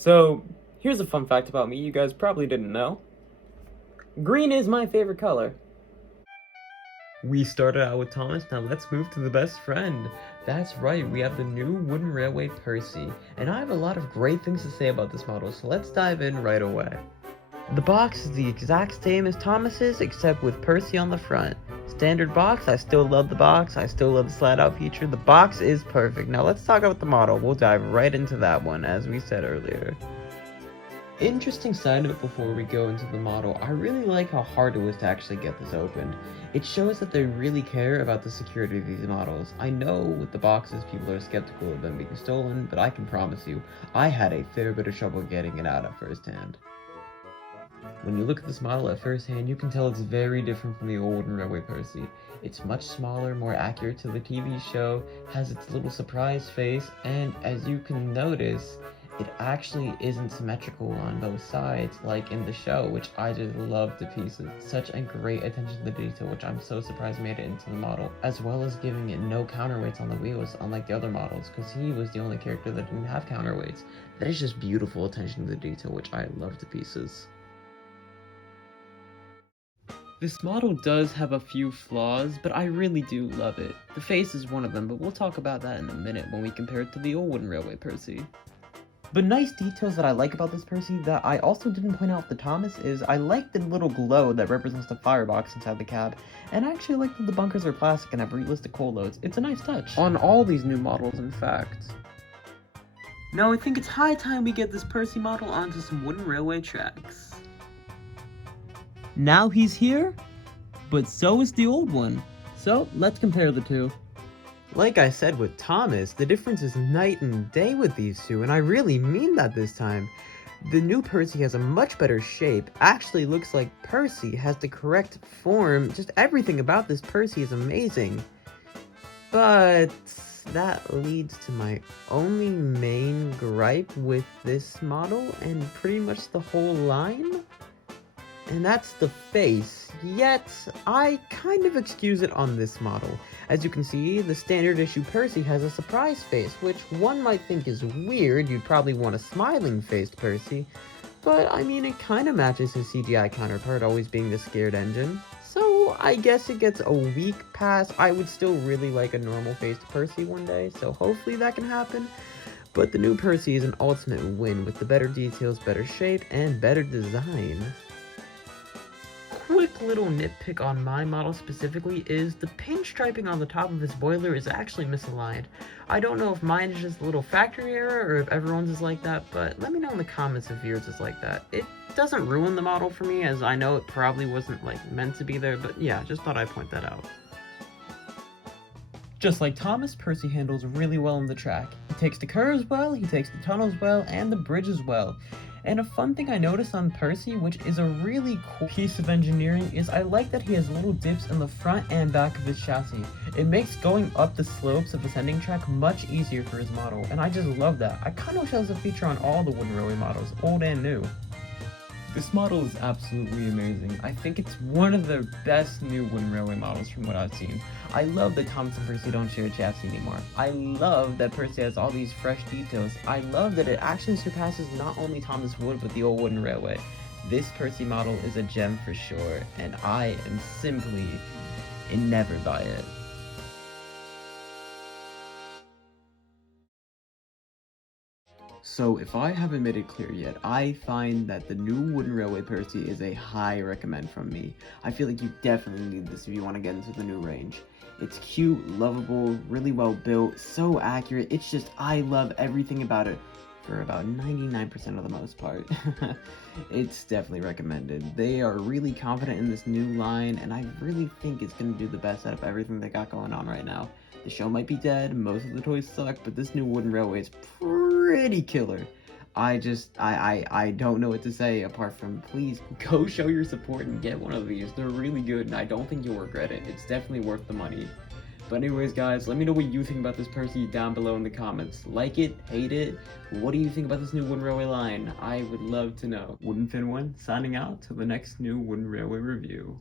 So, here's a fun fact about me you guys probably didn't know. Green is my favorite color. We started out with Thomas, now let's move to the best friend. That's right, we have the new wooden railway Percy, and I have a lot of great things to say about this model, so let's dive in right away. The box is the exact same as Thomas's, except with Percy on the front. Standard box, I still love the box, I still love the slide out feature, the box is perfect. Now let's talk about the model, we'll dive right into that one, as we said earlier. Interesting side note before we go into the model, I really like how hard it was to actually get this opened. It shows that they really care about the security of these models. I know with the boxes people are skeptical of them being stolen, but I can promise you, I had a fair bit of trouble getting it out at first hand. When you look at this model at first hand, you can tell it's very different from the old wooden railway Percy. It's much smaller, more accurate to the TV show, has its little surprise face, and as you can notice, it actually isn't symmetrical on both sides like in the show, which I just love to pieces. Such a great attention to detail, which I'm so surprised made it into the model, as well as giving it no counterweights on the wheels, unlike the other models, because he was the only character that didn't have counterweights. That is just beautiful attention to detail, which I love to pieces. This model does have a few flaws, but I really do love it. The face is one of them, but we'll talk about that in a minute when we compare it to the old wooden railway Percy. But nice details that I like about this Percy that I also didn't point out with the Thomas is I like the little glow that represents the firebox inside the cab, and I actually like that the bunkers are plastic and have realistic coal loads. It's a nice touch. On all these new models, in fact. Now I think it's high time we get this Percy model onto some wooden railway tracks. Now he's here, but so is the old one. So let's compare the two. Like I said with Thomas, the difference is night and day with these two, and I really mean that this time. The new Percy has a much better shape, actually looks like Percy, has the correct form, just everything about this Percy is amazing. But that leads to my only main gripe with this model, and pretty much the whole line. And that's the face, yet I kind of excuse it on this model. As you can see, the standard issue Percy has a surprise face, which one might think is weird. You'd probably want a smiling-faced Percy, but I mean it kind of matches his CGI counterpart always being the scared engine. So I guess it gets a weak pass. I would still really like a normal-faced Percy one day, so hopefully that can happen. But the new Percy is an ultimate win with the better details, better shape, and better design. Quick little nitpick on my model specifically is the pinstriping on the top of his boiler is actually misaligned. I don't know if mine is just a little factory error or if everyone's is like that, but let me know in the comments if yours is like that. It doesn't ruin the model for me, as I know it probably wasn't meant to be there, but yeah, just thought I'd point that out. Just like Thomas, Percy handles really well on the track. He takes the curves well, he takes the tunnels well, and the bridges well. And a fun thing I noticed on Percy, which is a really cool piece of engineering, is I like that he has little dips in the front and back of his chassis. It makes going up the slopes of ascending track much easier for his model, and I just love that. I kinda wish that was a feature on all the wooden railway models, old and new. This model is absolutely amazing. I think it's one of the best new wooden railway models from what I've seen. I love that Thomas and Percy don't share a chassis anymore. I love that Percy has all these fresh details. I love that it actually surpasses not only Thomas Wood but the old wooden railway. This Percy model is a gem for sure, and I am simply enamored by it. So if I haven't made it clear yet, I find that the new wooden railway Percy is a high recommend from me. I feel like you definitely need this if you want to get into the new range. It's cute, lovable, really well built, so accurate. It's just, I love everything about it for about 99% of the most part. It's definitely recommended. They are really confident in this new line, and I really think it's going to do the best out of everything they got going on right now. The show might be dead, most of the toys suck, but this new wooden railway is pretty killer. I don't know what to say apart from please go show your support and get one of these. They're really good and I don't think you'll regret it. It's definitely worth the money. But anyways guys, let me know what you think about this Percy down below in the comments. Like it, hate it, what do you think about this new wooden railway line? I would love to know. Wooden Fin 1 signing out till the next new wooden railway review.